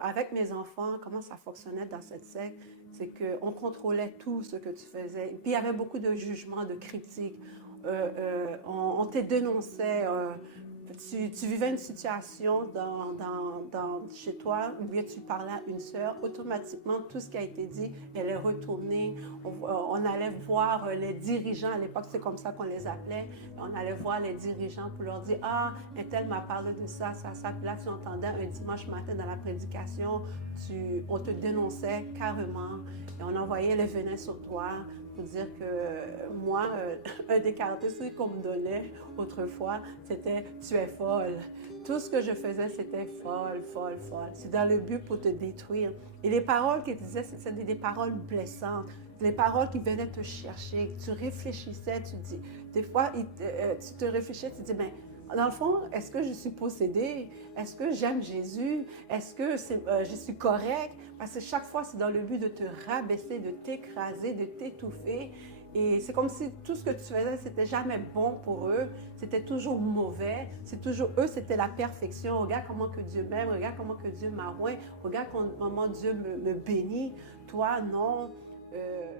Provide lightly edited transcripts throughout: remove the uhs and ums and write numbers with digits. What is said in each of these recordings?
avec mes enfants, comment ça fonctionnait dans cette secte, c'est qu'on contrôlait tout ce que tu faisais. Puis il y avait beaucoup de jugements, de critiques. On te dénonçait. Tu vivais une situation chez toi, ou bien tu parlais à une sœur, automatiquement, tout ce qui a été dit, elle est retournée. On allait voir les dirigeants, à l'époque, c'est comme ça qu'on les appelait. On allait voir les dirigeants pour leur dire, ah, un tel m'a parlé de ça, ça, ça. Puis là, tu entendais un dimanche matin dans la prédication, on te dénonçait carrément et on envoyait les venins sur toi pour dire que moi, un des caractéristiques qu'on me donnait autrefois, c'était tu es folle. Tout ce que je faisais, c'était folle, folle, folle. C'est dans le but pour te détruire. Et les paroles qu'ils disaient, c'était des paroles blessantes, les paroles qui venaient te chercher. Tu réfléchissais, tu dis, des fois, tu te réfléchissais, tu dis, ben, dans le fond, est-ce que je suis possédée? Est-ce que j'aime Jésus? Est-ce que je suis correcte? Parce que chaque fois, c'est dans le but de te rabaisser, de t'écraser, de t'étouffer. Et c'est comme si tout ce que tu faisais, c'était jamais bon pour eux. C'était toujours mauvais. C'est toujours eux, c'était la perfection. Regarde comment que Dieu m'aime. Regarde comment que Dieu m'a oint. Regarde comment Dieu me bénit. Toi, non. Euh,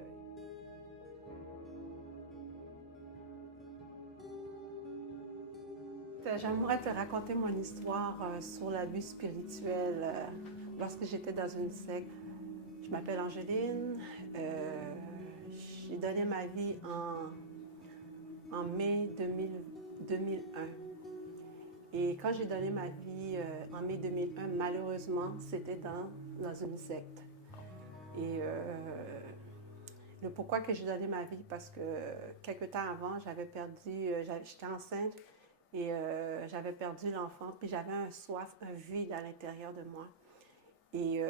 J'aimerais te raconter mon histoire sur l'abus spirituel lorsque j'étais dans une secte. Je m'appelle Angéline. J'ai donné ma vie en mai 2001. Et quand j'ai donné ma vie en mai 2001, malheureusement, c'était dans une secte. Et le pourquoi que j'ai donné ma vie, parce que quelque temps avant, j'étais enceinte et j'avais perdu l'enfant, puis j'avais un soif, un vide à l'intérieur de moi. Et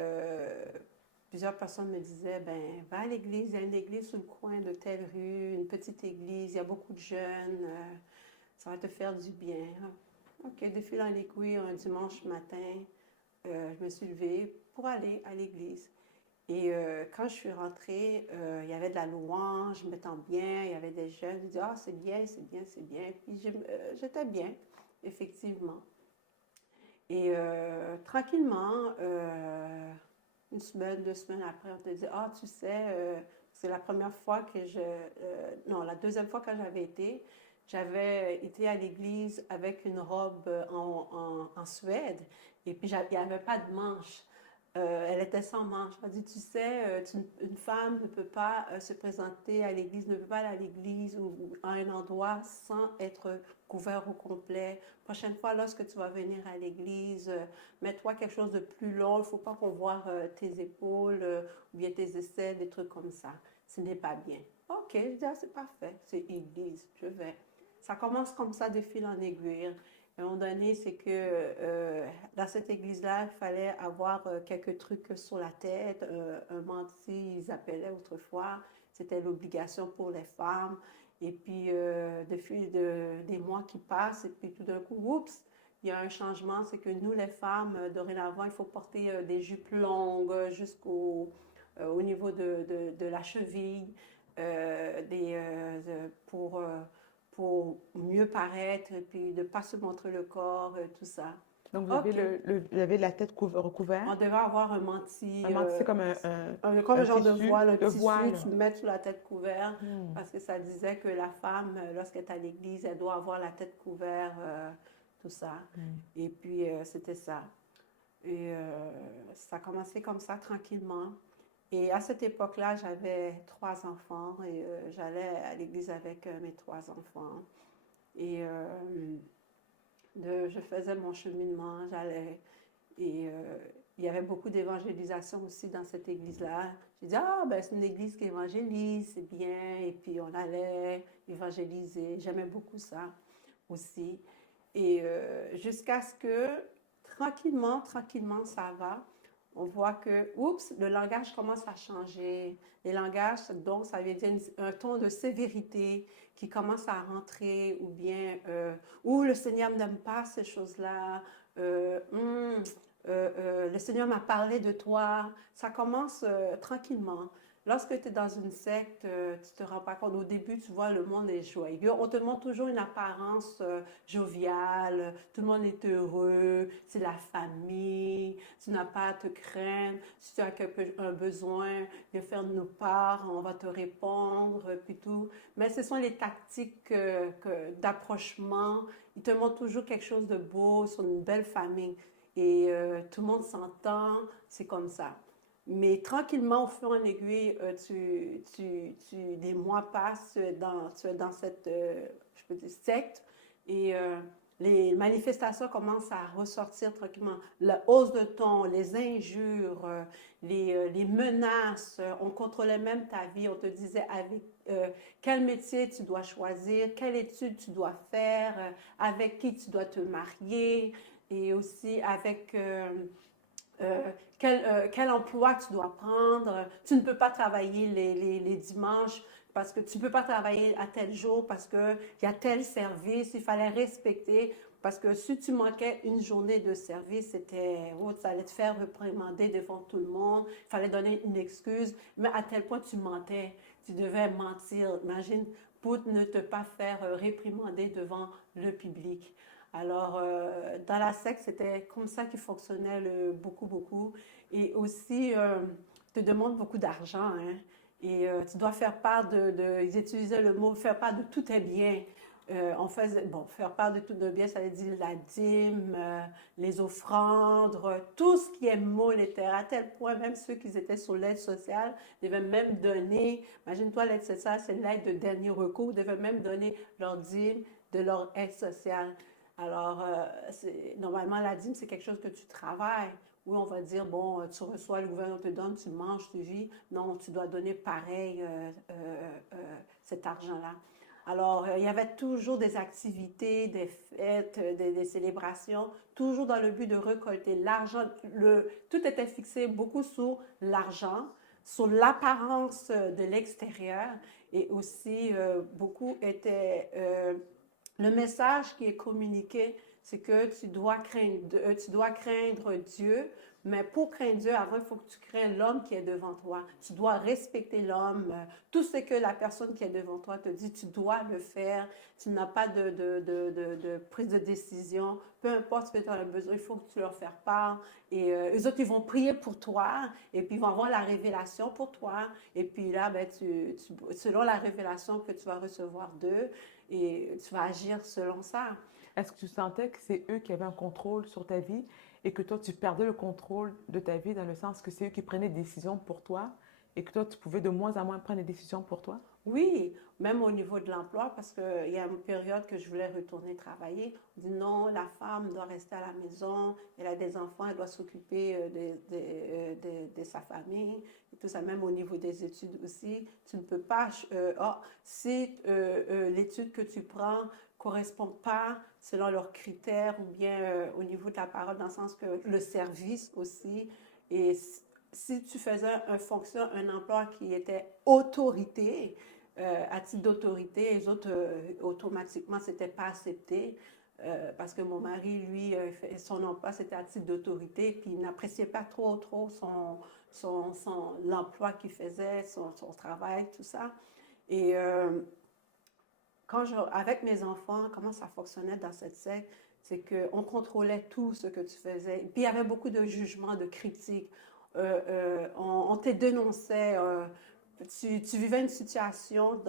plusieurs personnes me disaient, ben, va à l'église, il y a une église sur le coin de telle rue, une petite église, il y a beaucoup de jeunes, ça va te faire du bien. OK, de fil en aiguille, un dimanche matin, je me suis levée pour aller à l'église. Et quand je suis rentrée, il y avait de la louange, je m'étais bien, il y avait des jeunes, je disais, ah, c'est bien, c'est bien, c'est bien. Puis j'étais bien, effectivement. Et tranquillement, une semaine, 2 semaines après, on te dit, ah, tu sais, c'est la première fois non, la deuxième fois quand j'avais été à l'église avec une robe en Suède, et puis il n'y avait pas de manches. Elle était sans manches. Elle dit, tu sais, une femme ne peut pas se présenter à l'église, ne peut pas aller à l'église ou à un endroit sans être couvert au complet. Prochaine fois, lorsque tu vas venir à l'église, mets-toi quelque chose de plus long. Il ne faut pas qu'on voit tes épaules ou bien tes aisselles, des trucs comme ça. Ce n'est pas bien. OK, je dis, ah, c'est parfait. C'est église, je vais. Ça commence comme ça de fil en aiguille. À un moment donné, c'est que dans cette église-là, il fallait avoir quelques trucs sur la tête, un mantis, ils appelaient autrefois. C'était l'obligation pour les femmes. Et puis, des mois qui passent, et puis tout d'un coup, oups, il y a un changement. C'est que nous, les femmes, dorénavant, il faut porter des jupes longues au niveau de la cheville, pour mieux paraître, et puis de ne pas se montrer le corps, tout ça. Donc, OK. vous avez la tête recouverte. On devait avoir un mantis, Un manteau, c'est comme comme un un genre de tissu, voile, un de tissu, voile. tu le mets sur la tête couverte, Hmm. parce que ça disait que la femme, lorsqu'elle est à l'église, elle doit avoir la tête couverte, tout ça. Hmm. Et puis, c'était ça. Et ça a commencé comme ça, tranquillement. Et à cette époque-là, j'avais 3 enfants et j'allais à l'église avec mes 3 enfants. Et je faisais mon cheminement, j'allais. Et il y avait beaucoup d'évangélisation aussi dans cette église-là. J'ai dit, ah, ben c'est une église qui évangélise, c'est bien. Et puis on allait évangéliser. J'aimais beaucoup ça aussi. Et jusqu'à ce que, tranquillement, tranquillement, ça va. On voit que, oups, le langage commence à changer. Les langages, donc, ça veut dire un ton de sévérité qui commence à rentrer, ou bien, ou le Seigneur n'aime pas ces choses-là, le Seigneur m'a parlé de toi. Ça commence tranquillement. lorsque tu es dans une secte, tu te rends pas compte. Au début, tu vois, le monde est joyeux. On te montre toujours une apparence joviale. Tout le monde est heureux. C'est la famille. Tu n'as pas à te craindre. Si tu as un besoin, viens faire de nos parts. On va te répondre, puis tout. Mais ce sont les tactiques d'approchement. Ils te montrent toujours quelque chose de beau, sur une belle famille. Et tout le monde s'entend. C'est comme ça. Mais tranquillement, au fur et à aiguille, des mois passent tu es dans cette je peux dire, secte et les manifestations commencent à ressortir tranquillement. La hausse de ton, les injures, les menaces, on contrôlait même ta vie. On te disait avec quel métier tu dois choisir, quelle étude tu dois faire, avec qui tu dois te marier et aussi avec quel emploi tu dois prendre. Tu ne peux pas travailler les dimanches parce que tu ne peux pas travailler à tel jour parce qu'il y a tel service, il fallait respecter. Parce que si tu manquais une journée de service, ça allait te faire réprimander devant tout le monde. Il fallait donner une excuse, mais à tel point tu mentais. Tu devais mentir, imagine, pour ne te pas faire réprimander devant le public. Alors, dans la secte, c'était comme ça qu'il fonctionnait beaucoup, beaucoup. Et aussi, te demande beaucoup d'argent, hein. Et tu dois faire part ils utilisaient le mot faire part de tous tes biens. Faire part de tout de biens, ça veut dire la dîme, les offrandes, tout ce qui est monétaire, à tel point, même ceux qui étaient sur l'aide sociale devaient même donner, imagine-toi, l'aide sociale, c'est l'aide de dernier recours, devaient même donner leur dîme de leur aide sociale. Alors, normalement, la dîme, c'est quelque chose que tu travailles. Oui, on va dire, bon, tu reçois, le gouvernement te donne, tu manges, tu vis. Non, tu dois donner pareil cet argent-là. Alors, il y avait toujours des activités, des fêtes, des célébrations, toujours dans le but de récolter l'argent. Tout était fixé beaucoup sur l'argent, sur l'apparence de l'extérieur et aussi beaucoup était le message qui est communiqué, c'est que tu dois craindre Dieu, mais pour craindre Dieu, avant, il faut que tu craignes l'homme qui est devant toi. Tu dois respecter l'homme. Tout ce que la personne qui est devant toi te dit, tu dois le faire. Tu n'as pas de prise de décision. Peu importe ce que tu as besoin, il faut que tu leur fasses part. Et eux autres, ils vont prier pour toi et puis ils vont avoir la révélation pour toi. Et puis là, ben, selon la révélation que tu vas recevoir d'eux, et tu vas agir selon ça. Est-ce que tu sentais que c'est eux qui avaient un contrôle sur ta vie et que toi, tu perdais le contrôle de ta vie dans le sens que c'est eux qui prenaient des décisions pour toi et que toi, tu pouvais de moins en moins prendre des décisions pour toi? Oui, même au niveau de l'emploi, parce qu'il y a une période que je voulais retourner travailler. On dit non, la femme doit rester à la maison, elle a des enfants, elle doit s'occuper de sa famille, et tout ça, même au niveau des études aussi. Tu ne peux pas, si l'étude que tu prends correspond pas selon leurs critères ou bien au niveau de la parole, dans le sens que le service aussi, et si tu faisais un emploi qui était autorité, à titre d'autorité, les autres, automatiquement, c'était pas accepté. Parce que mon mari, lui, son emploi, c'était à titre d'autorité, puis il n'appréciait pas trop l'emploi qu'il faisait, son travail, tout ça. Et avec mes enfants, comment ça fonctionnait dans cette secte, c'est qu'on contrôlait tout ce que tu faisais. Puis il y avait beaucoup de jugements, de critiques. On te dénonçait. Tu vivais une situation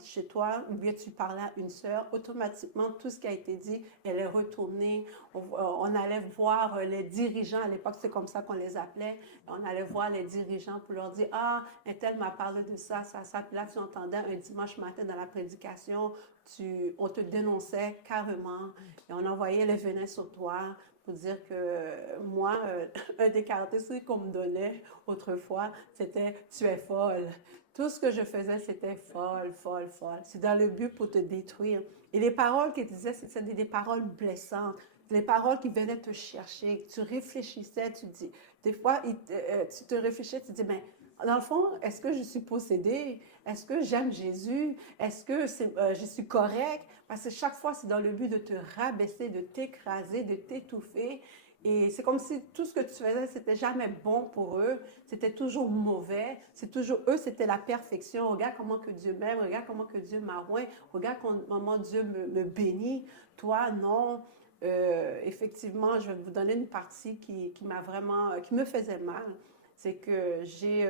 chez toi, ou bien tu parlais à une sœur, automatiquement, tout ce qui a été dit, elle est retournée. On allait voir les dirigeants, à l'époque, c'est comme ça qu'on les appelait. On allait voir les dirigeants pour leur dire, ah, un tel m'a parlé de ça, ça, ça. Puis là, tu entendais un dimanche matin dans la prédication, on te dénonçait carrément et on envoyait les venins sur toi pour dire que moi, un des caractéristiques qu'on me donnait autrefois, c'était tu es folle. Tout ce que je faisais, c'était folle, folle, folle. C'est dans le but pour te détruire. Et les paroles qu'il disait, c'était des paroles blessantes, les paroles qui venaient te chercher. Tu réfléchissais, tu dis, des fois, tu te réfléchissais, tu dis, mais dans le fond, est-ce que je suis possédée? Est-ce que j'aime Jésus? Est-ce que je suis correcte? Parce que chaque fois, c'est dans le but de te rabaisser, de t'écraser, de t'étouffer. Et c'est comme si tout ce que tu faisais, c'était jamais bon pour eux. C'était toujours mauvais. C'est toujours eux, c'était la perfection. Regarde comment que Dieu m'aime. Regarde comment que Dieu m'a oint. Regarde comment Dieu me bénit. Toi, non. Effectivement, je vais vous donner une partie qui m'a vraiment, qui me faisait mal. C'est que j'ai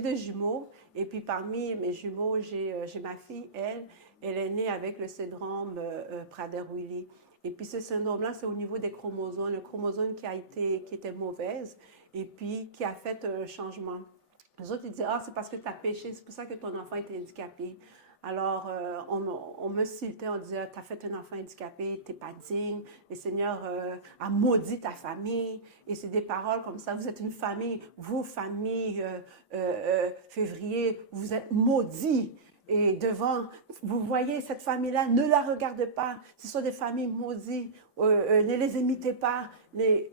des jumeaux. Et puis parmi mes jumeaux, j'ai ma fille, elle est née avec le syndrome Prader-Willi. Et puis ce syndrome-là, c'est au niveau des chromosomes, le chromosome qui était mauvaise et puis qui a fait un changement. Les autres, ils disent, ah, c'est parce que tu as péché, c'est pour ça que ton enfant est handicapé. Alors, on me citait, on disait, tu as fait un enfant handicapé, tu n'es pas digne, le Seigneur a maudit ta famille. Et c'est des paroles comme ça, vous êtes une famille, vous, famille février, vous êtes maudits. Et devant, vous voyez cette famille-là, ne la regardez pas. Ce sont des familles maudites. Ne les imitez pas.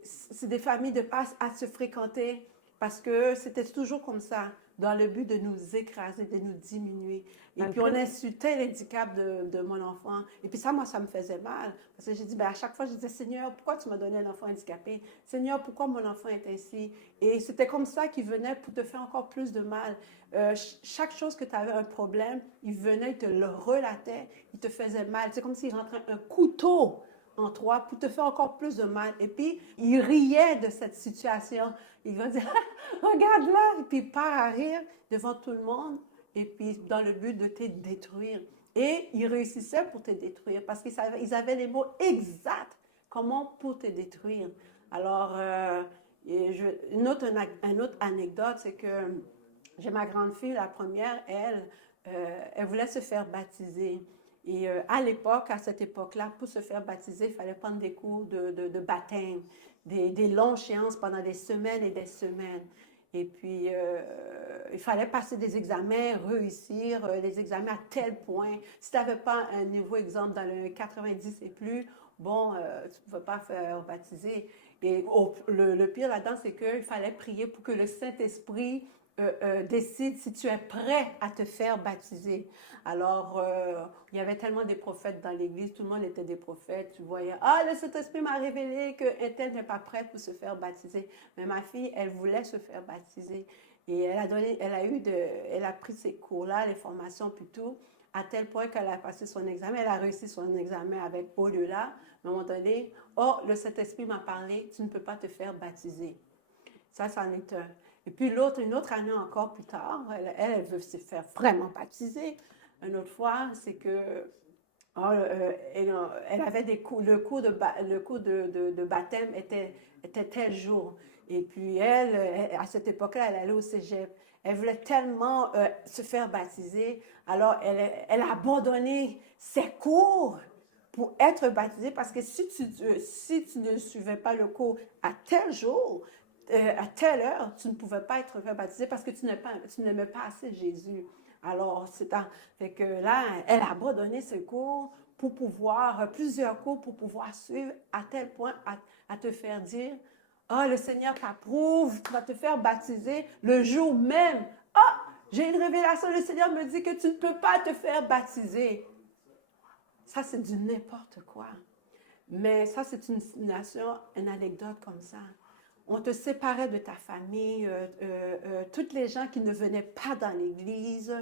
C'est des familles de pas à se fréquenter parce que c'était toujours comme ça, dans le but de nous écraser, de nous diminuer. Et puis, on insultait l'handicap de mon enfant. Et puis ça, moi, ça me faisait mal. Parce que j'ai dit, ben, à chaque fois, je disais, Seigneur, pourquoi tu m'as donné un enfant handicapé? Seigneur, pourquoi mon enfant est ainsi? Et c'était comme ça qu'il venait pour te faire encore plus de mal. Chaque chose que tu avais un problème, il venait, il te le relatait, il te faisait mal. C'est comme s'il rentrait un couteau en toi pour te faire encore plus de mal. Et puis, il riait de cette situation. Il va dire, regarde là, et puis il part à rire devant tout le monde, et puis dans le but de te détruire. Et il réussissait pour te détruire parce qu'ils avaient les mots exacts comment pour te détruire. Alors, une autre anecdote, c'est que j'ai ma grande fille, la première, elle voulait se faire baptiser. Et à cette époque-là, pour se faire baptiser, il fallait prendre des cours de baptême, des longues séances pendant des semaines et des semaines. Et puis, il fallait passer des examens, réussir les examens à tel point. Si tu n'avais pas un niveau, exemple, dans le 90 et plus, bon, tu ne pouvais pas faire baptiser. Et le pire là-dedans, c'est qu'il fallait prier pour que le Saint-Esprit décide si tu es prêt à te faire baptiser. Alors, il y avait tellement des prophètes dans l'Église, tout le monde était des prophètes. Tu voyais, ah, le Saint-Esprit m'a révélé qu'un tel n'est pas prêt pour se faire baptiser. Mais ma fille, elle voulait se faire baptiser. Et elle a pris ces cours-là, les formations puis tout, à tel point qu'elle a passé son examen. Elle a réussi son examen avec au-delà. À un moment donné, oh, le Saint-Esprit m'a parlé, tu ne peux pas te faire baptiser. Ça, c'en est un. Et puis une autre année encore plus tard, elle veut se faire vraiment baptiser. Une autre fois, c'est que elle avait des cours, le cours de baptême était tel jour. Et puis à cette époque-là, elle allait au cégep. Elle voulait tellement se faire baptiser. Alors, elle a abandonné ses cours pour être baptisée parce que si tu ne suivais pas le cours à tel jour, à telle heure, tu ne pouvais pas être baptisé parce que tu n'aimais pas assez Jésus. Alors, fait que là, elle a abandonné ce cours pour pouvoir, plusieurs cours pour pouvoir suivre à tel point à te faire dire, ah, le Seigneur t'approuve, tu vas te faire baptiser le jour même. Ah, j'ai une révélation, le Seigneur me dit que tu ne peux pas te faire baptiser. Ça, c'est du n'importe quoi. Mais ça, c'est une anecdote comme ça. On te séparait de ta famille, toutes les gens qui ne venaient pas dans l'Église,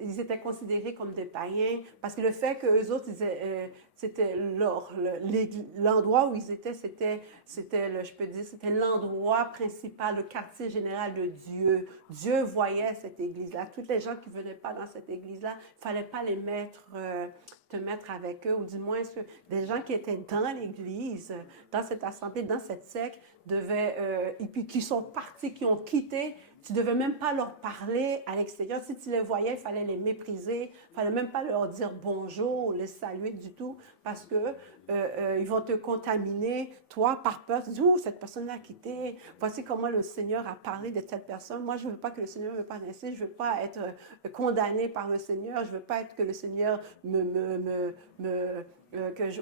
ils étaient considérés comme des païens, parce que le fait qu'eux autres, c'était l'endroit où ils étaient, je peux dire, c'était l'endroit principal, le quartier général de Dieu. Dieu voyait cette église-là. Toutes les gens qui ne venaient pas dans cette église-là, il ne fallait pas te mettre avec eux, ou du moins des gens qui étaient dans l'église, dans cette assemblée, dans cette secte, et puis qui sont partis, qui ont quitté. Tu ne devais même pas leur parler à l'extérieur. Si tu les voyais, il fallait les mépriser. Il ne fallait même pas leur dire bonjour, les saluer du tout, parce qu'ils vont te contaminer, toi, par peur. Tu dis, ouh, cette personne-là a quitté. Voici comment le Seigneur a parlé de cette personne. Moi, je ne veux pas que le Seigneur me parle ainsi. Je ne veux pas être condamné par le Seigneur. Je ne veux pas que le Seigneur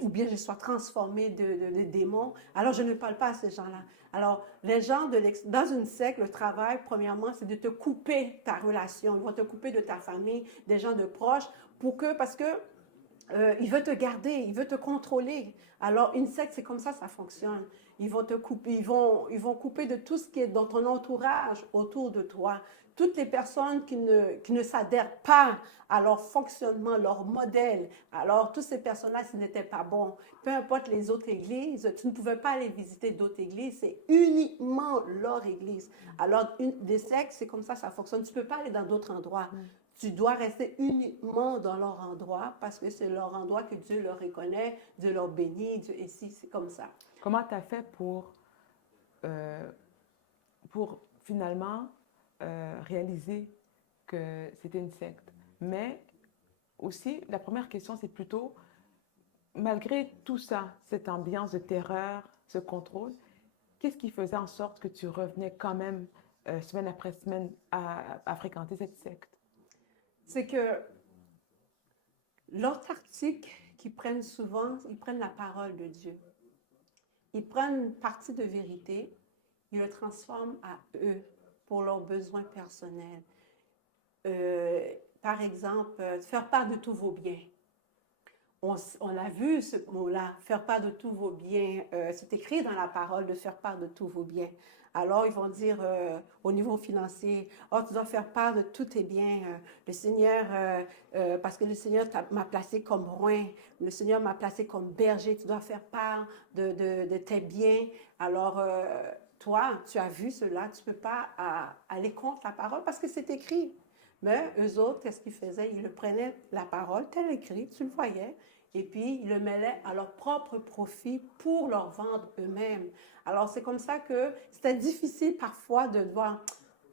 ou bien je sois transformée de démons. Alors, je ne parle pas à ces gens-là. Alors, les gens dans une secte, le travail, premièrement, c'est de te couper ta relation. Ils vont te couper de ta famille, des gens de proches, parce que il veut te garder, il veut te contrôler. Alors, une secte, c'est comme ça fonctionne. Ils vont te couper, ils vont couper de tout ce qui est dans ton entourage autour de toi. Toutes les personnes qui ne s'adhèrent pas à leur fonctionnement, leur modèle. Alors, toutes ces personnes-là, ce n'était pas bon. Peu importe les autres églises, tu ne pouvais pas aller visiter d'autres églises, c'est uniquement leur église. Alors, des sectes, c'est comme ça fonctionne. Tu ne peux pas aller dans d'autres endroits. Tu dois rester uniquement dans leur endroit parce que c'est leur endroit que Dieu leur reconnaît, Dieu leur bénit, Dieu, et si, c'est comme ça. Comment tu as fait pour finalement réaliser que c'était une secte? Mais aussi, la première question, c'est plutôt, malgré tout ça, cette ambiance de terreur, ce contrôle, qu'est-ce qui faisait en sorte que tu revenais quand même semaine après semaine à fréquenter cette secte? C'est que leur tactique qu'ils prennent souvent, ils prennent la parole de Dieu. Ils prennent une partie de vérité, ils le transforment à eux pour leurs besoins personnels. Par exemple, faire part de tous vos biens. On a vu ce mot-là, faire part de tous vos biens. C'est écrit dans la parole de faire part de tous vos biens. Alors, ils vont dire au niveau financier, oh, tu dois faire part de tous tes biens. Le Seigneur, parce que le Seigneur m'a placé comme roi, le Seigneur m'a placé comme berger, tu dois faire part de tes biens. Alors, toi, tu as vu cela, tu ne peux pas aller contre la parole parce que c'est écrit. Mais eux autres, qu'est-ce qu'ils faisaient? Ils le prenaient, la parole, tel écrit, tu le voyais, et puis ils le mêlaient à leur propre profit pour leur vendre eux-mêmes. Alors, c'est comme ça que c'était difficile parfois de voir,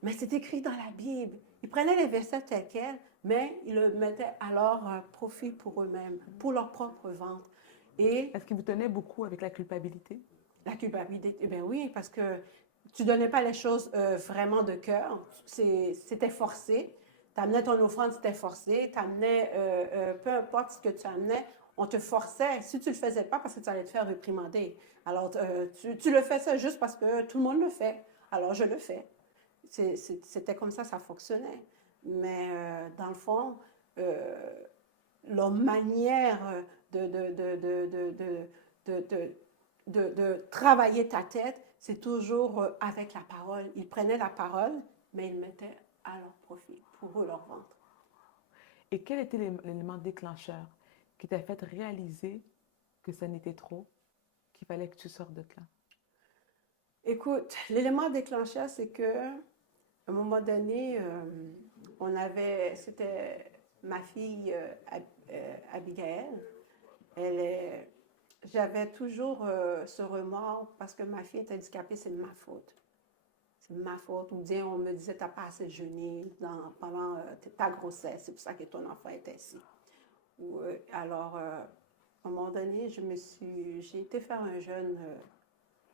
mais c'est écrit dans la Bible. Ils prenaient les versets tels quels, mais ils le mettaient à leur profit pour eux-mêmes, pour leur propre vente. Et est-ce qu'ils vous tenaient beaucoup avec la culpabilité? La culpabilité, eh bien oui, parce que tu ne donnais pas les choses vraiment de cœur, c'était forcé. Tu amenais ton offrande, c'était forcé. Tu amenais, peu importe ce que tu amenais, on te forçait. Si tu ne le faisais pas, parce que tu allais te faire réprimander. Alors, tu le faisais juste parce que tout le monde le fait. Alors, je le fais. C'était comme ça fonctionnait. Mais dans le fond, leur manière de travailler ta tête, c'est toujours avec la parole. Ils prenaient la parole, mais ils mettaient à leur profit, pour eux, leur ventre. Et quel était l'élément déclencheur qui t'a fait réaliser que ça n'était trop, qu'il fallait que tu sortes de là? Écoute, l'élément déclencheur, c'est que à un moment donné, c'était ma fille Abigail. J'avais toujours ce remords parce que ma fille est handicapée, c'est de ma faute. C'est ma faute. Ou bien on me disait, t'as pas assez jeûné pendant ta grossesse, c'est pour ça que ton enfant est ainsi. Alors, à un moment donné, j'ai été faire un jeûne,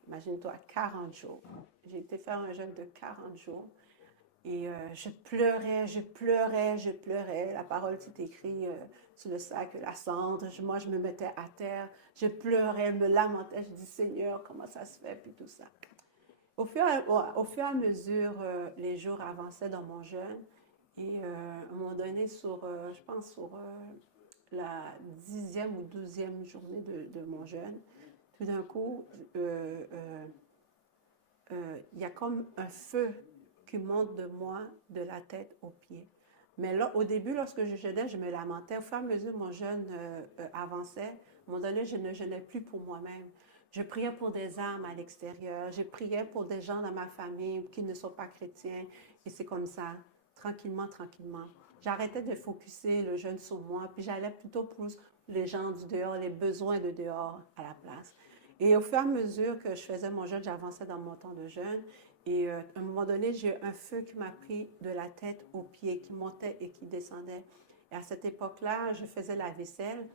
imagine-toi, 40 jours. J'ai été faire un jeûne de 40 jours. Et je pleurais, je pleurais, je pleurais. La parole, c'est écrit sur le sac, la cendre. Moi, je me mettais à terre. Je pleurais, je me lamentais. Je dis, Seigneur, comment ça se fait, puis tout ça. Au fur et à mesure, les jours avançaient dans mon jeûne. Et à un moment donné, je pense sur la 10e ou 12e journée de mon jeûne, tout d'un coup, il y a comme un feu qui monte de moi, de la tête aux pieds. Mais là, au début, lorsque je jeûnais, je me lamentais. Au fur et à mesure, mon jeûne avançait. À un moment donné, je ne jeûnais plus pour moi-même. Je priais pour des âmes à l'extérieur. Je priais pour des gens dans ma famille qui ne sont pas chrétiens. Et c'est comme ça, tranquillement, tranquillement. J'arrêtais de focusser le jeûne sur moi, puis j'allais plutôt plus les gens du dehors, les besoins de dehors à la place. Et au fur et à mesure que je faisais mon jeûne, j'avançais dans mon temps de jeûne. Et à un moment donné, j'ai eu un feu qui m'a pris de la tête aux pieds, qui montait et qui descendait. Et à cette époque-là, je faisais la vaisselle.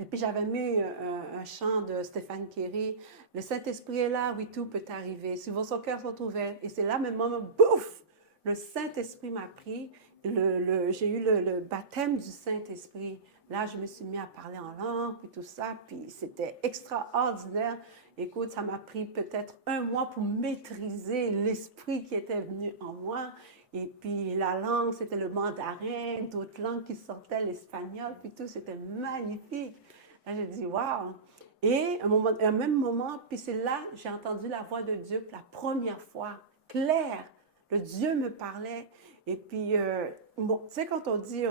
Et puis j'avais mis un chant de Stéphane Kéry. Le Saint-Esprit est là, oui, tout peut arriver. Si vos cœurs sont ouverts. Et c'est là, même moment, bouf! Le Saint-Esprit m'a pris. J'ai eu le baptême du Saint-Esprit. Là, je me suis mis à parler en langue, puis tout ça. Puis c'était extraordinaire. Écoute, ça m'a pris peut-être 1 mois pour maîtriser l'esprit qui était venu en moi. Et puis la langue, c'était le mandarin, d'autres langues qui sortaient, l'espagnol, puis tout, c'était magnifique. Là, j'ai dit, waouh! Et à un même moment, puis c'est là j'ai entendu la voix de Dieu pour la première fois, claire. Le Dieu me parlait. Et puis, bon, tu sais, quand on dit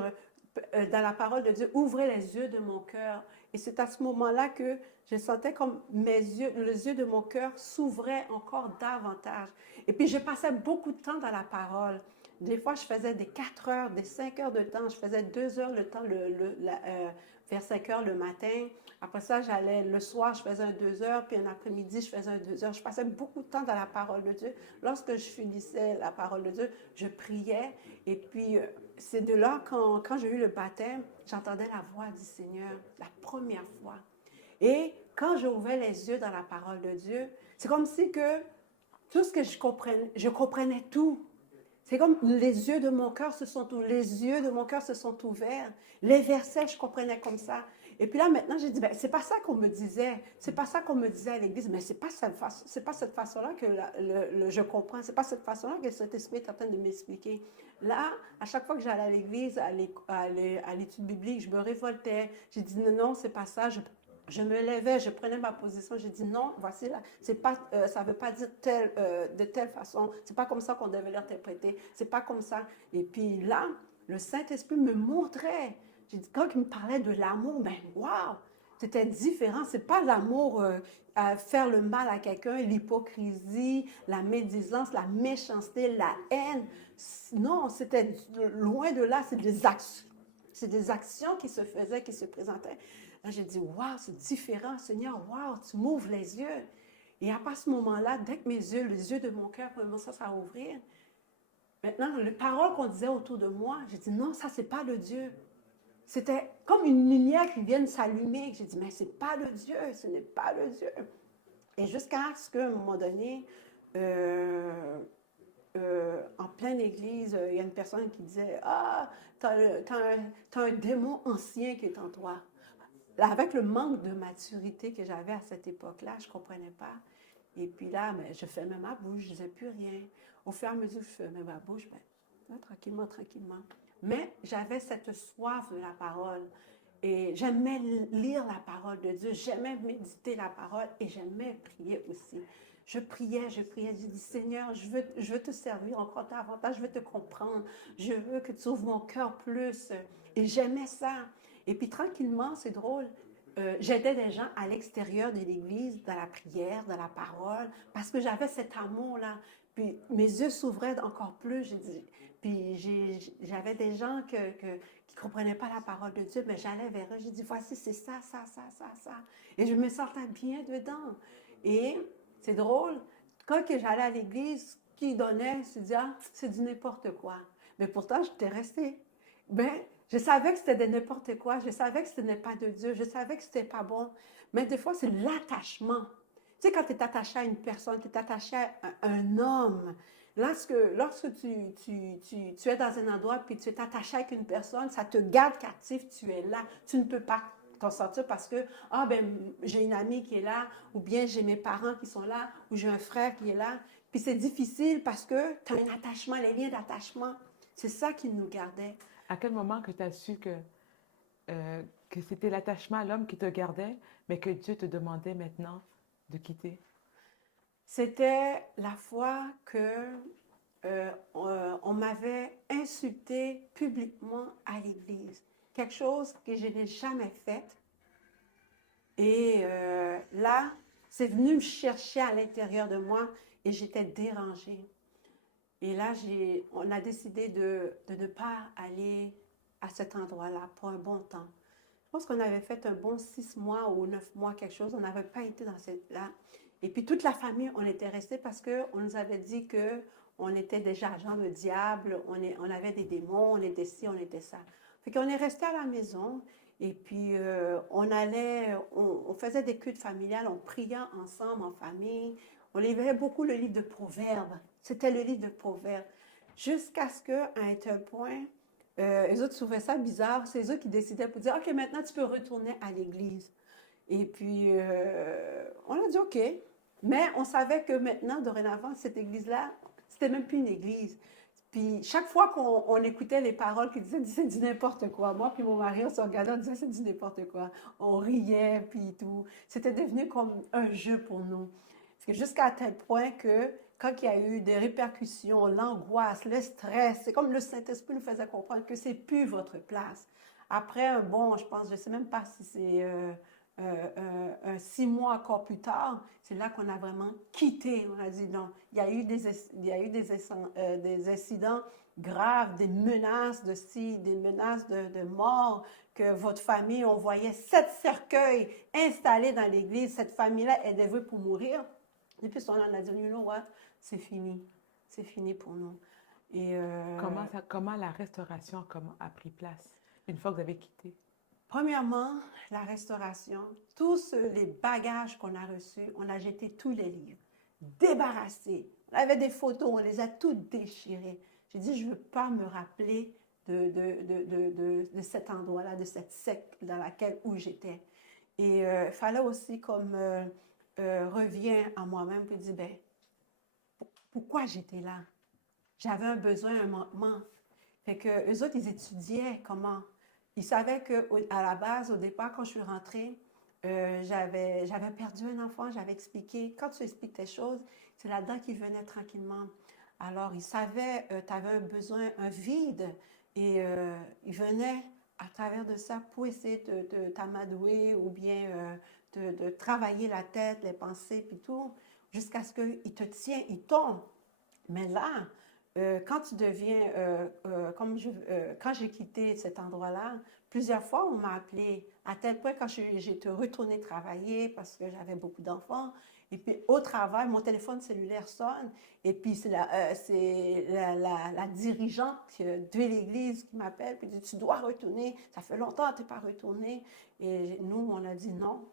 dans la parole de Dieu, ouvrez les yeux de mon cœur. Et c'est à ce moment-là que je sentais comme mes yeux, les yeux de mon cœur s'ouvraient encore davantage. Et puis, je passais beaucoup de temps dans la parole. Des fois, je faisais des 4 heures, des 5 heures de temps. Je faisais 2 heures le temps vers 5 heures le matin. Après ça, j'allais le soir, je faisais un 2 heures, puis un après-midi, je faisais un 2 heures. Je passais beaucoup de temps dans la parole de Dieu. Lorsque je finissais la parole de Dieu, je priais. Et puis, c'est de là, quand j'ai eu le baptême, j'entendais la voix du Seigneur, la première fois. Et quand j'ouvrais les yeux dans la parole de Dieu, c'est comme si que tout ce que je comprenais tout. C'est comme les yeux de mon cœur les yeux de mon cœur se sont ouverts. Les versets, je comprenais comme ça. Et puis là, maintenant, j'ai dit, ben, c'est pas ça qu'on me disait. C'est pas ça qu'on me disait à l'église. Mais c'est pas cette façon-là que je comprends. C'est pas cette façon-là que cet esprit est en train de m'expliquer. Là, à chaque fois que j'allais à l'église, à l'étude biblique, je me révoltais. J'ai dit, non, non, c'est pas ça. Je me levais, je prenais ma position, j'ai dit non, voici là, c'est pas, ça ne veut pas dire de telle façon, c'est pas comme ça qu'on devait l'interpréter, c'est pas comme ça. Et puis là, le Saint-Esprit me montrait, j'ai dit, quand il me parlait de l'amour, ben waouh, c'était différent, c'est pas l'amour à faire le mal à quelqu'un, l'hypocrisie, la médisance, la méchanceté, la haine. Non, c'était loin de là, c'est des actions qui se faisaient, qui se présentaient. Là, j'ai dit, waouh, c'est différent, Seigneur, waouh, tu m'ouvres les yeux. Et à partir de ce moment-là, dès que les yeux de mon cœur commencent à ouvrir, maintenant, les paroles qu'on disait autour de moi, j'ai dit, non, ça, c'est pas le Dieu. C'était comme une lumière qui vient de s'allumer. J'ai dit, mais c'est pas le Dieu, ce n'est pas le Dieu. Et jusqu'à ce qu'à un moment donné, en pleine église, il y a une personne qui disait, ah, t'as un démon ancien qui est en toi. Avec le manque de maturité que j'avais à cette époque-là, je ne comprenais pas. Et puis là, ben, je fermais ma bouche, je ne disais plus rien. Au fur et à mesure que je fermais ma bouche, ben, tranquillement, tranquillement. Mais j'avais cette soif de la parole. Et j'aimais lire la parole de Dieu, j'aimais méditer la parole et j'aimais prier aussi. Je priais, j'ai dit, Seigneur, je veux te servir encore davantage, je veux te comprendre, je veux que tu ouvres mon cœur plus. Et j'aimais ça. Et puis tranquillement, c'est drôle, j'aidais des gens à l'extérieur de l'église, dans la prière, dans la parole, parce que j'avais cet amour-là. Puis mes yeux s'ouvraient encore plus. Puis j'avais des gens qui ne comprenaient pas la parole de Dieu, mais j'allais vers eux. J'ai dit, voici, c'est ça, ça, ça, ça, ça. Et je me sentais bien dedans. Et c'est drôle, quand j'allais à l'église, qui donnait, je dis, ah, c'est du n'importe quoi. Mais pourtant, j'étais restée. Ben, je savais que c'était de n'importe quoi. Je savais que ce n'est pas de Dieu. Je savais que ce n'était pas bon. Mais des fois, c'est l'attachement. Tu sais, quand tu es attaché à une personne, tu es attaché à un homme. Lorsque tu es dans un endroit puis tu es attaché avec une personne, ça te garde captif, tu es là. Tu ne peux pas t'en sortir parce que, ah ben, j'ai une amie qui est là, ou bien j'ai mes parents qui sont là, ou j'ai un frère qui est là. Puis c'est difficile parce que tu as un attachement, les liens d'attachement. C'est ça qui nous gardait. À quel moment que tu as su que c'était l'attachement à l'homme qui te gardait, mais que Dieu te demandait maintenant de quitter? C'était la fois que on m'avait insulté publiquement à l'église. Quelque chose que je n'ai jamais fait. Et là, c'est venu me chercher à l'intérieur de moi et j'étais dérangée. Et là, on a décidé de ne pas aller à cet endroit-là pour un bon temps. Je pense qu'on avait fait un bon 6 mois ou 9 mois, quelque chose. On n'avait pas été dans cette-là. Et puis toute la famille, on était restés parce qu'on nous avait dit qu'on était déjà agents de diable, on avait des démons, on était ci, on était ça. Fait qu'on est resté à la maison et puis on faisait des cultes familiales, on priait ensemble en famille. On lisait beaucoup le livre de Proverbes. C'était le livre de Proverbes. Jusqu'à ce qu'à un point, les autres trouvaient ça bizarre. C'est eux qui décidaient pour dire, OK, maintenant tu peux retourner à l'église. Et puis, on a dit OK. Mais on savait que maintenant, dorénavant, cette église-là, c'était même plus une église. Puis chaque fois qu'on écoutait les paroles qui disaient c'est du n'importe quoi, moi puis mon mari, on se regardait, on disait c'est du n'importe quoi. On riait, puis tout. C'était devenu comme un jeu pour nous. Parce que jusqu'à tel point que quand il y a eu des répercussions, l'angoisse, le stress, c'est comme le Saint-Esprit nous faisait comprendre que c'est plus votre place. Après, bon, je pense, je sais même pas si c'est 6 mois encore plus tard, c'est là qu'on a vraiment quitté. On a dit non. Il y a eu des incidents graves, des menaces des menaces de mort, que votre famille, on voyait 7 cercueils installés dans l'église. Cette famille-là est devait pour mourir. Et puis, on a dit, you know what? C'est fini. C'est fini pour nous. Et Comment la restauration a pris place une fois que vous avez quitté? premièrement, la restauration, tous les bagages qu'on a reçus, on a jeté tous les livres, débarrassés. On avait des photos, on les a toutes déchirées. J'ai dit, je ne veux pas me rappeler de cet endroit-là, de cette secte dans laquelle où j'étais. Et il fallait aussi comme revient à moi-même et dire, ben, pourquoi j'étais là? J'avais un besoin, un manquement. Fait que eux autres, ils étudiaient comment. Ils savaient qu'à la base, au départ, quand je suis rentrée, j'avais perdu un enfant, j'avais expliqué. Quand tu expliques tes choses, c'est là-dedans qu'ils venaient tranquillement. Alors, ils savaient, tu avais un besoin, un vide, et ils venaient à travers de ça pour essayer de t'amadouer ou bien de travailler la tête, les pensées, puis tout, jusqu'à ce qu'ils te tiennent, ils tombent. Mais là, quand tu deviens, quand j'ai quitté cet endroit-là, plusieurs fois, on m'a appelé, à tel point quand j'étais retournée travailler parce que j'avais beaucoup d'enfants. Et puis au travail, mon téléphone cellulaire sonne. Et puis c'est la dirigeante de l'église qui m'appelle. Puis dit, tu dois retourner. Ça fait longtemps que tu n'es pas retourné. Et nous, on a dit non.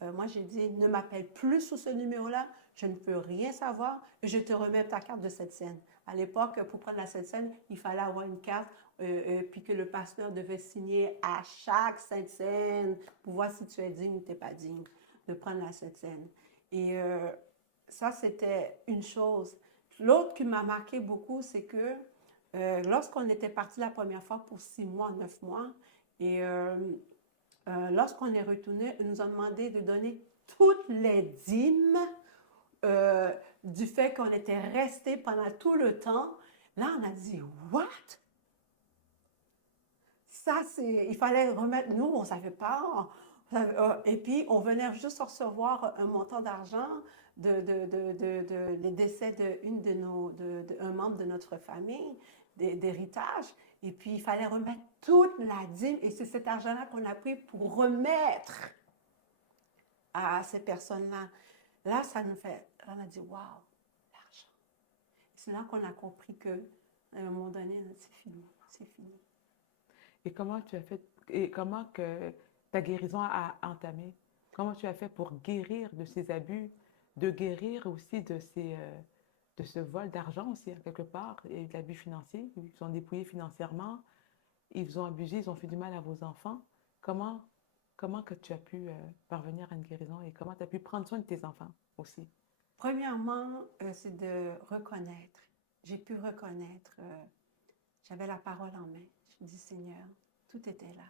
Moi, j'ai dit, ne m'appelle plus sous ce numéro-là. Je ne peux rien savoir. Et je te remets ta carte de cette scène. À l'époque, pour prendre la Sainte Seine, il fallait avoir une carte, puis que le pasteur devait signer à chaque Sainte Seine pour voir si tu es digne ou tu n'es pas digne de prendre la Sainte Seine. Et ça, c'était une chose. L'autre qui m'a marqué beaucoup, c'est que lorsqu'on était parti la première fois pour 6 mois, 9 mois, et lorsqu'on est retourné, ils nous ont demandé de donner toutes les dîmes du fait qu'on était resté pendant tout le temps. Là, on a dit, what? Ça, il fallait remettre, nous, on ne savait pas. Et puis, on venait juste recevoir un montant d'argent des décès d'un membre de notre famille, d'héritage. Et puis, il fallait remettre toute la dîme. Et c'est cet argent-là qu'on a pris pour remettre à ces personnes-là. Là, ça nous fait, on a dit, waouh, l'argent. C'est là qu'on a compris qu'à un moment donné, c'est fini, c'est fini. Et comment tu as fait, et comment que ta guérison a entamé? Comment tu as fait pour guérir de ces abus, de guérir aussi de ce vol d'argent aussi, quelque part, et de l'abus financier? Ils vous ont dépouillé financièrement, ils vous ont abusé, ils ont fait du mal à vos enfants. Comment que tu as pu parvenir à une guérison et comment tu as pu prendre soin de tes enfants aussi? Premièrement, c'est de reconnaître. J'ai pu reconnaître, j'avais la parole en main. Je dis, Seigneur, tout était là.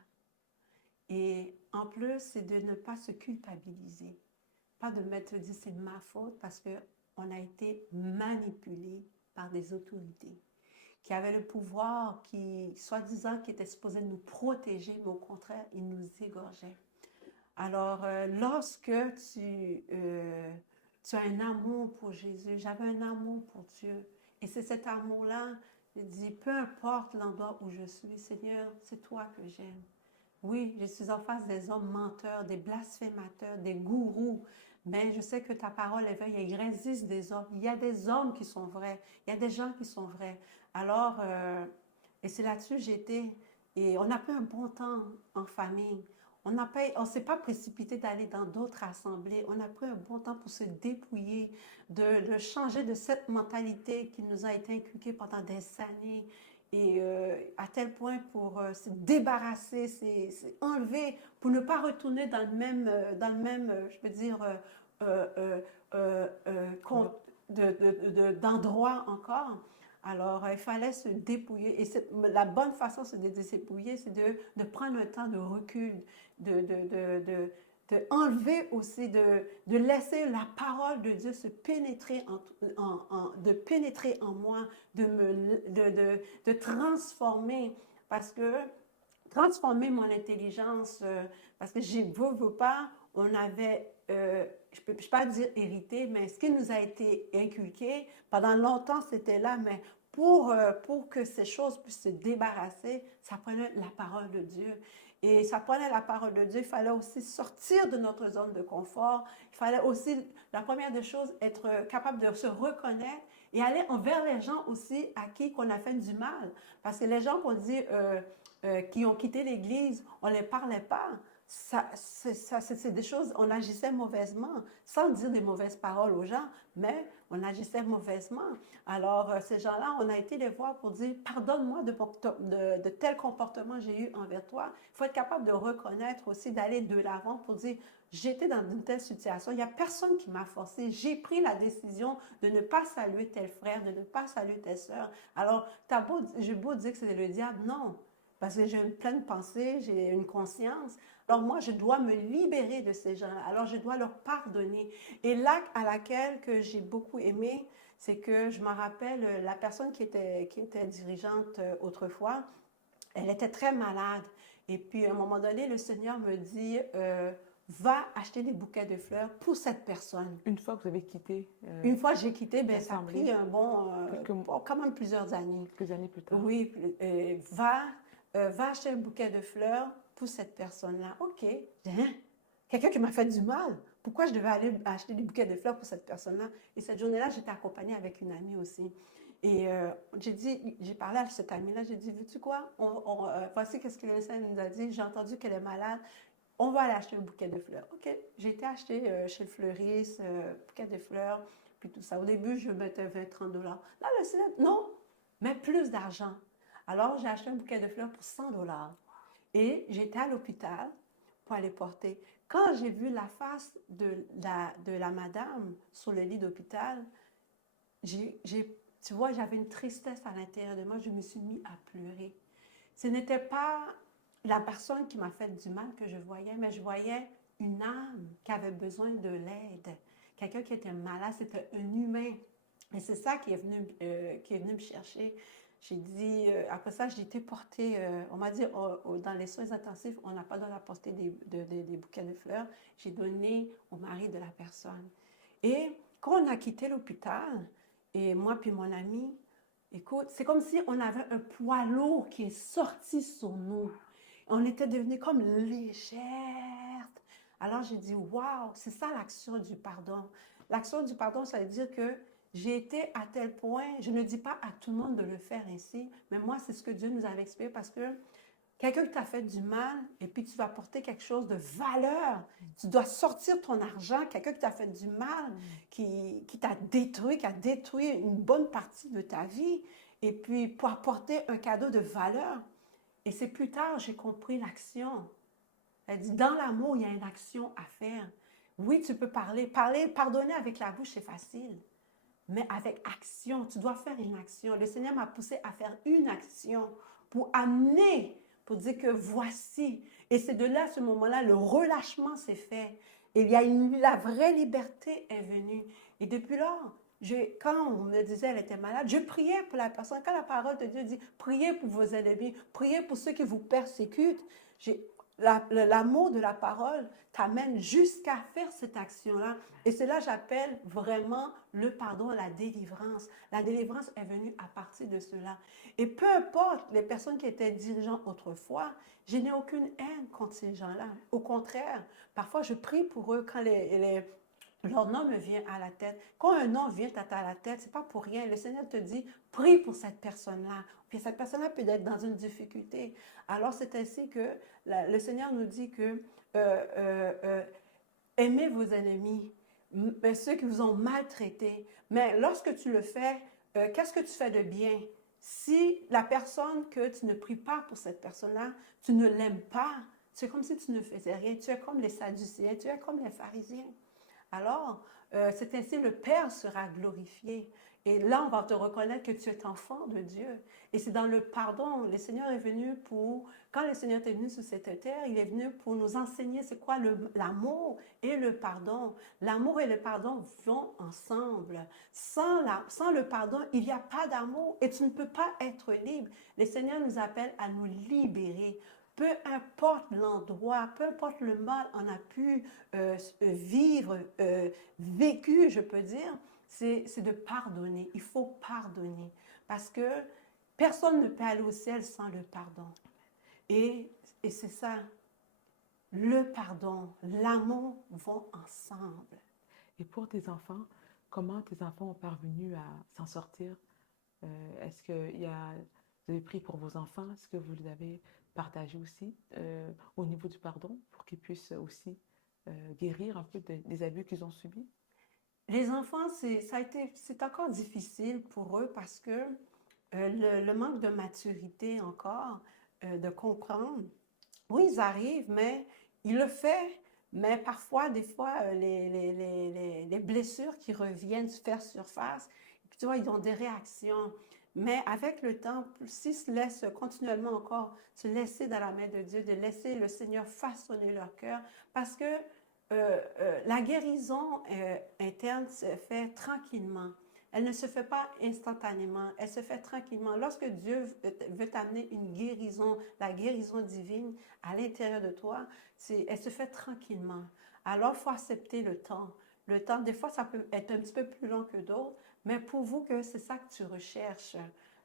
Et en plus, c'est de ne pas se culpabiliser. Pas de mettre, dire, c'est de ma faute parce qu'on a été manipulé par des autorités qui avaient le pouvoir, qui, soi-disant, qui étaient supposés nous protéger, mais au contraire, ils nous égorgeaient. Alors, lorsque tu as un amour pour Jésus, j'avais un amour pour Dieu. Et c'est cet amour-là, je dis, peu importe l'endroit où je suis, Seigneur, c'est toi que j'aime. Oui, je suis en face des hommes menteurs, des blasphémateurs, des gourous, mais je sais que ta parole éveille et il résiste des hommes. Il y a des hommes qui sont vrais, il y a des gens qui sont vrais. Alors, et c'est là-dessus que j'étais. Et on a pris un bon temps en famille. On ne s'est pas précipité d'aller dans d'autres assemblées. On a pris un bon temps pour se dépouiller, de changer de cette mentalité qui nous a été inculquée pendant des années. Et à tel point pour se débarrasser, c'est enlever, pour ne pas retourner dans le même je peux dire, d'endroit encore. Alors, il fallait se dépouiller. Et la bonne façon de se dépouiller, c'est de prendre un temps de recul, de enlever aussi, de laisser la parole de Dieu se pénétrer de pénétrer en moi, de transformer. Parce que transformer mon intelligence, parce que je veux pas, on avait, je peux pas dire hérité, mais ce qui nous a été inculqué, pendant longtemps c'était là, mais pour que ces choses puissent se débarrasser, ça prenait la parole de Dieu. Et ça prenait la parole de Dieu, il fallait aussi sortir de notre zone de confort, il fallait aussi, la première des choses, être capable de se reconnaître et aller envers les gens aussi à qui qu'on a fait du mal. Parce que les gens vont dire, qui ont quitté l'Église, on ne les parlait pas. C'est des choses, on agissait mauvaisement, sans dire des mauvaises paroles aux gens, mais on agissait mauvaisement. Alors, ces gens-là, on a été les voir pour dire, pardonne-moi de tel comportement j'ai eu envers toi. Il faut être capable de reconnaître aussi, d'aller de l'avant pour dire, j'étais dans une telle situation, il n'y a personne qui m'a forcé, j'ai pris la décision de ne pas saluer tel frère, de ne pas saluer telle sœur. Alors, j'ai beau dire que c'est le diable, non. Parce que j'ai une pleine pensée, j'ai une conscience. Alors moi, je dois me libérer de ces gens-là. Alors je dois leur pardonner. Et l'acte à laquelle que j'ai beaucoup aimé, c'est que je me rappelle, la personne qui était dirigeante autrefois, elle était très malade. Et puis à un moment donné, le Seigneur me dit, va acheter des bouquets de fleurs pour cette personne. Une fois que vous avez quitté Une fois que j'ai quitté, ben, ça a l'Assemblée, pris un bon, quelques, quand même plusieurs années. quelques années plus tard. Oui, va acheter un bouquet de fleurs pour cette personne-là. OK. Hein? Quelqu'un qui m'a fait du mal. Pourquoi je devais aller acheter des bouquets de fleurs pour cette personne-là? Et cette journée-là, j'étais accompagnée avec une amie aussi. Et j'ai parlé à cette amie-là, j'ai dit, veux-tu quoi? Voici ce que le Seigneur nous a dit. J'ai entendu qu'elle est malade. On va aller acheter un bouquet de fleurs. OK. J'ai été acheter chez le fleuriste, bouquet de fleurs, puis tout ça. Au début, je mettais 20-30 $. Là, le Seigneur, non, mais plus d'argent. Alors, j'ai acheté un bouquet de fleurs pour 100 $. Et j'étais à l'hôpital pour aller porter. Quand j'ai vu la face de la madame sur le lit d'hôpital, tu vois, j'avais une tristesse à l'intérieur de moi. Je me suis mis à pleurer. Ce n'était pas la personne qui m'a fait du mal que je voyais, mais je voyais une âme qui avait besoin de l'aide. Quelqu'un qui était malade, c'était un humain. Et c'est ça qui est venu me chercher. J'ai dit, après ça, j'ai été portée, on m'a dit, dans les soins intensifs, on n'a pas le droit de porter des bouquets de fleurs. J'ai donné au mari de la personne. Et quand on a quitté l'hôpital, et moi puis mon ami, écoute, c'est comme si on avait un poids lourd qui est sorti sur nous. On était devenus comme légères. Alors j'ai dit, waouh, c'est ça l'action du pardon. L'action du pardon, ça veut dire que j'ai été à tel point, je ne dis pas à tout le monde de le faire ainsi, mais moi, c'est ce que Dieu nous avait expliqué parce que quelqu'un qui t'a fait du mal et puis tu vas porter quelque chose de valeur, tu dois sortir ton argent, quelqu'un qui t'a fait du mal, qui t'a détruit, qui a détruit une bonne partie de ta vie, et puis pour apporter un cadeau de valeur. Et c'est plus tard, j'ai compris l'action. Elle dit, dans l'amour, il y a une action à faire. Oui, tu peux pardonner avec la bouche, c'est facile. Mais avec action, tu dois faire une action. Le Seigneur m'a poussé à faire une action pour amener, pour dire que voici. Et c'est de là, à ce moment-là, le relâchement s'est fait. Et la vraie liberté est venue. Et depuis lors, quand on me disait qu'elle était malade, je priais pour la personne. Quand la parole de Dieu dit, priez pour vos ennemis, priez pour ceux qui vous persécutent, l'amour de la parole t'amène jusqu'à faire cette action-là. Et c'est là que j'appelle vraiment le pardon, la délivrance. La délivrance est venue à partir de cela. Et peu importe les personnes qui étaient dirigeantes autrefois, je n'ai aucune haine contre ces gens-là. Au contraire, parfois je prie pour eux quand leur nom me vient à la tête. Quand un nom vient à la tête, ce n'est pas pour rien. Le Seigneur te dit, prie pour cette personne-là. Puis cette personne-là peut être dans une difficulté. Alors c'est ainsi que le Seigneur nous dit que aimez vos ennemis, ceux qui vous ont maltraité. Mais lorsque tu le fais, qu'est-ce que tu fais de bien? Si la personne que tu ne pries pas pour cette personne-là, tu ne l'aimes pas, c'est comme si tu ne faisais rien. Tu es comme les Sadducéens, tu es comme les pharisiens. Alors, c'est ainsi le Père sera glorifié. Et là, on va te reconnaître que tu es enfant de Dieu. Et c'est dans le pardon. Le Seigneur est venu pour, quand le Seigneur est venu sur cette terre, il est venu pour nous enseigner c'est quoi l'amour et le pardon. L'amour et le pardon vont ensemble. Sans le pardon, il n'y a pas d'amour et tu ne peux pas être libre. Le Seigneur nous appelle à nous libérer. Peu importe l'endroit, peu importe le mal on a pu vivre, vécu, je peux dire, c'est de pardonner. Il faut pardonner parce que personne ne peut aller au ciel sans le pardon. Et, et c'est ça, le pardon, l'amour vont ensemble. Et pour tes enfants, comment tes enfants ont parvenu à s'en sortir? Est-ce que vous avez pris pour vos enfants? Est-ce que vous les avez partagé aussi au niveau du pardon pour qu'ils puissent aussi guérir un peu des abus qu'ils ont subis? Les enfants, c'est encore difficile pour eux parce que le manque de maturité encore, de comprendre. Oui, ils arrivent, mais ils le font, mais parfois, des fois, les blessures qui reviennent faire surface, puis tu vois, ils ont des réactions. Mais avec le temps, s'ils se laissent continuellement encore se laisser dans la main de Dieu, de laisser le Seigneur façonner leur cœur, parce que la guérison interne se fait tranquillement. Elle ne se fait pas instantanément, elle se fait tranquillement. Lorsque Dieu veut t'amener une guérison, la guérison divine à l'intérieur de toi, elle se fait tranquillement. Alors, il faut accepter le temps. Le temps, des fois, ça peut être un petit peu plus long que d'autres, mais pour vous que c'est ça que tu recherches,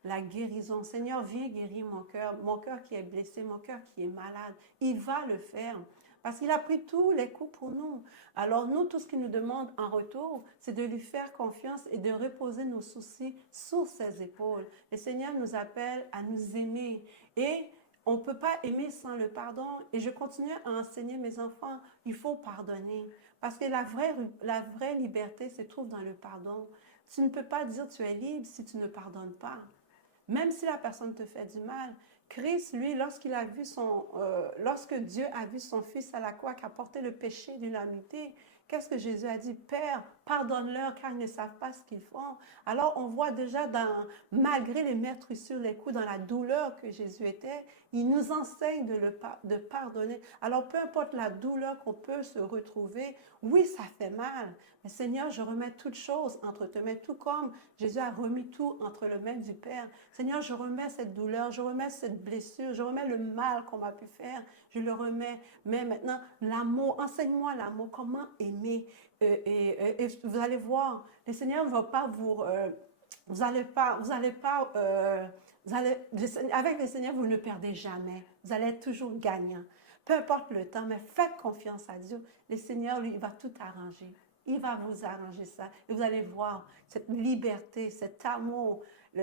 la guérison. Seigneur, viens guérir mon cœur qui est blessé, mon cœur qui est malade. Il va le faire. Parce qu'il a pris tous les coups pour nous. Alors nous, tout ce qu'il nous demande en retour, c'est de lui faire confiance et de reposer nos soucis sur ses épaules. Le Seigneur nous appelle à nous aimer. Et on ne peut pas aimer sans le pardon. Et je continue à enseigner mes enfants, il faut pardonner. Parce que la vraie liberté se trouve dans le pardon. Tu ne peux pas dire tu es libre si tu ne pardonnes pas. Même si la personne te fait du mal, Christ, lui, lorsque Dieu a vu son Fils à la croix qui a porté le péché de l'humanité, qu'est-ce que Jésus a dit? Père, pardonne-leur car ils ne savent pas ce qu'ils font. Alors on voit déjà, malgré les maîtres sur les coups, dans la douleur que Jésus était, il nous enseigne de pardonner. Alors peu importe la douleur qu'on peut se retrouver, oui, ça fait mal. Mais Seigneur, je remets toutes choses entre tes mains, tout comme Jésus a remis tout entre les mains du Père. Seigneur, je remets cette douleur, je remets cette blessure, je remets le mal qu'on m'a pu faire, je le remets. Mais maintenant, l'amour, enseigne-moi l'amour, comment aimer. Et vous allez voir, le Seigneur ne va pas avec le Seigneur, vous ne perdez jamais. Vous allez être toujours gagnant. Peu importe le temps, mais faites confiance à Dieu. Le Seigneur, lui, il va tout arranger. Il va vous arranger ça. Et vous allez voir cette liberté, cet amour. Tu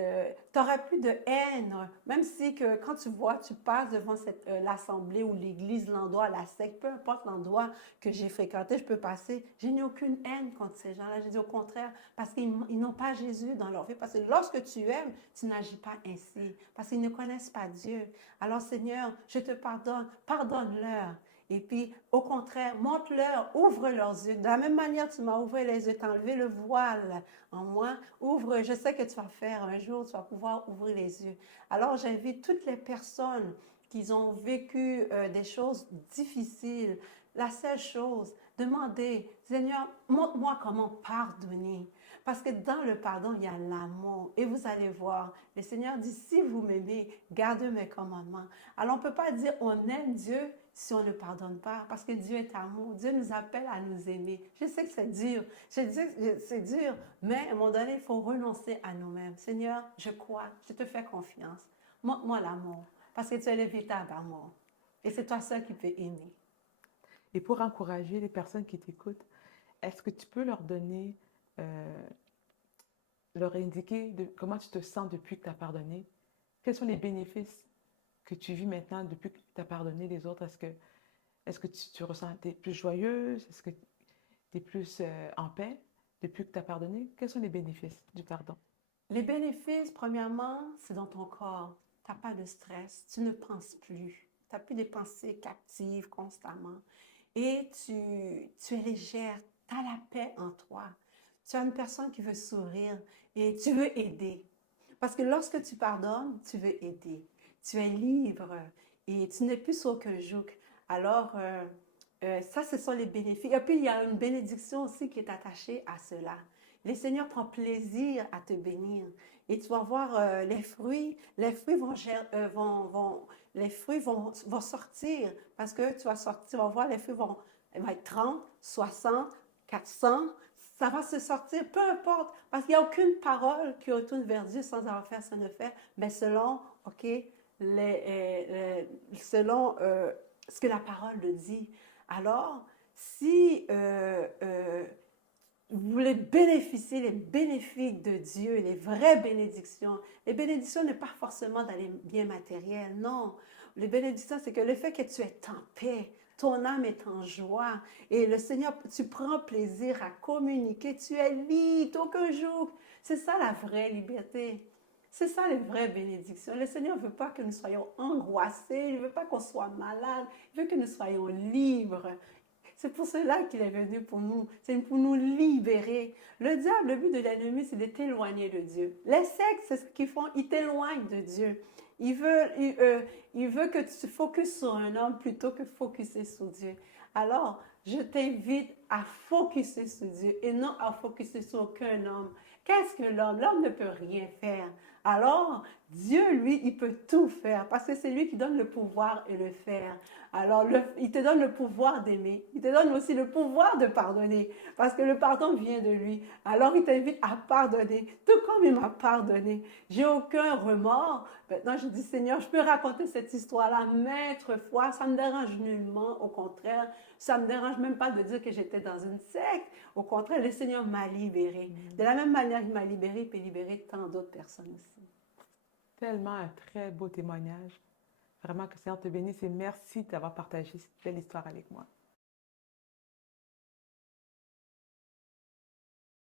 n'auras plus de haine. Même si que quand tu passes devant l'assemblée ou l'église, l'endroit, la secte, peu importe l'endroit que j'ai fréquenté, je peux passer. Je n'ai aucune haine contre ces gens-là. Je dis au contraire, parce qu'ils n'ont pas Jésus dans leur vie. Parce que lorsque tu aimes, tu n'agis pas ainsi. Parce qu'ils ne connaissent pas Dieu. Alors Seigneur, je te pardonne. Pardonne-leur. Et puis, au contraire, montre-leur, ouvre leurs yeux. De la même manière, tu m'as ouvert les yeux, tu as enlevé le voile en moi. Ouvre, je sais que tu vas faire un jour, tu vas pouvoir ouvrir les yeux. Alors, j'invite toutes les personnes qui ont vécu des choses difficiles. La seule chose, demandez, Seigneur, montre-moi comment pardonner. Parce que dans le pardon, il y a l'amour. Et vous allez voir, le Seigneur dit, si vous m'aimez, gardez mes commandements. Alors, on ne peut pas dire on aime Dieu si on ne pardonne pas, parce que Dieu est amour. Dieu nous appelle à nous aimer. Je sais que c'est dur. C'est dur, mais à un moment donné, il faut renoncer à nous-mêmes. Seigneur, je crois, je te fais confiance. Montre-moi l'amour, parce que tu es le véritable amour. Et c'est toi seul qui peux aimer. Et pour encourager les personnes qui t'écoutent, est-ce que tu peux leur donner, leur indiquer comment tu te sens depuis que tu as pardonné? Quels sont les bénéfices que tu vis maintenant depuis que tu as pardonné les autres? Est-ce que tu ressens, tu es plus joyeuse? Est-ce que tu es plus en paix depuis que tu as pardonné? Quels sont les bénéfices du pardon? Les bénéfices, premièrement, c'est dans ton corps. Tu n'as pas de stress, tu ne penses plus. Tu n'as plus des pensées captives constamment. Et tu es légère, tu as la paix en toi. Tu as une personne qui veut sourire et tu veux aider. Parce que lorsque tu pardonnes, tu veux aider. Tu es libre et tu n'es plus sur aucun joug. Alors, ça, ce sont les bénéfices. Et puis, il y a une bénédiction aussi qui est attachée à cela. Le Seigneur prend plaisir à te bénir. Et tu vas voir les fruits les fruits vont sortir parce que tu vas voir les fruits vont être 30, 60, 400, ça va se sortir, peu importe, parce qu'il n'y a aucune parole qui retourne vers Dieu sans avoir fait son effet, mais selon, OK, selon ce que la parole le dit. Alors, si vous voulez bénéficier les bénéfices de Dieu, les vraies bénédictions, les bénédictions n'est pas forcément dans les biens matériels, non. Les bénédictions, c'est que le fait que tu es en paix, ton âme est en joie et le Seigneur, tu prends plaisir à communiquer, tu es libre aucun jour. C'est ça la vraie liberté. C'est ça les vraies bénédictions. Le Seigneur ne veut pas que nous soyons angoissés, il ne veut pas qu'on soit malade, il veut que nous soyons libres. C'est pour cela qu'il est venu pour nous. C'est pour nous libérer. Le diable, le but de l'ennemi, c'est de t'éloigner de Dieu. Les sectes, c'est ce qu'ils font. Ils t'éloignent de Dieu. Il veut que tu te focuses sur un homme plutôt que focuser sur Dieu. Alors, je t'invite à focuser sur Dieu et non à focuser sur aucun homme. Qu'est-ce que l'homme? L'homme ne peut rien faire. Alors, Dieu, lui, il peut tout faire parce que c'est lui qui donne le pouvoir et le faire. Alors, il te donne le pouvoir d'aimer. Il te donne aussi le pouvoir de pardonner parce que le pardon vient de lui. Alors, il t'invite à pardonner, tout comme il m'a pardonné. J'ai aucun remords. Maintenant, je dis, Seigneur, je peux raconter cette histoire-là maintes fois. Ça me dérange nullement. Au contraire, ça me dérange même pas de dire que j'étais dans une secte. Au contraire, le Seigneur m'a libérée. De la même manière qu'il m'a libérée, il peut libérer tant d'autres personnes aussi. Tellement un très beau témoignage. Vraiment que le Seigneur te bénisse et merci d'avoir partagé cette belle histoire avec moi.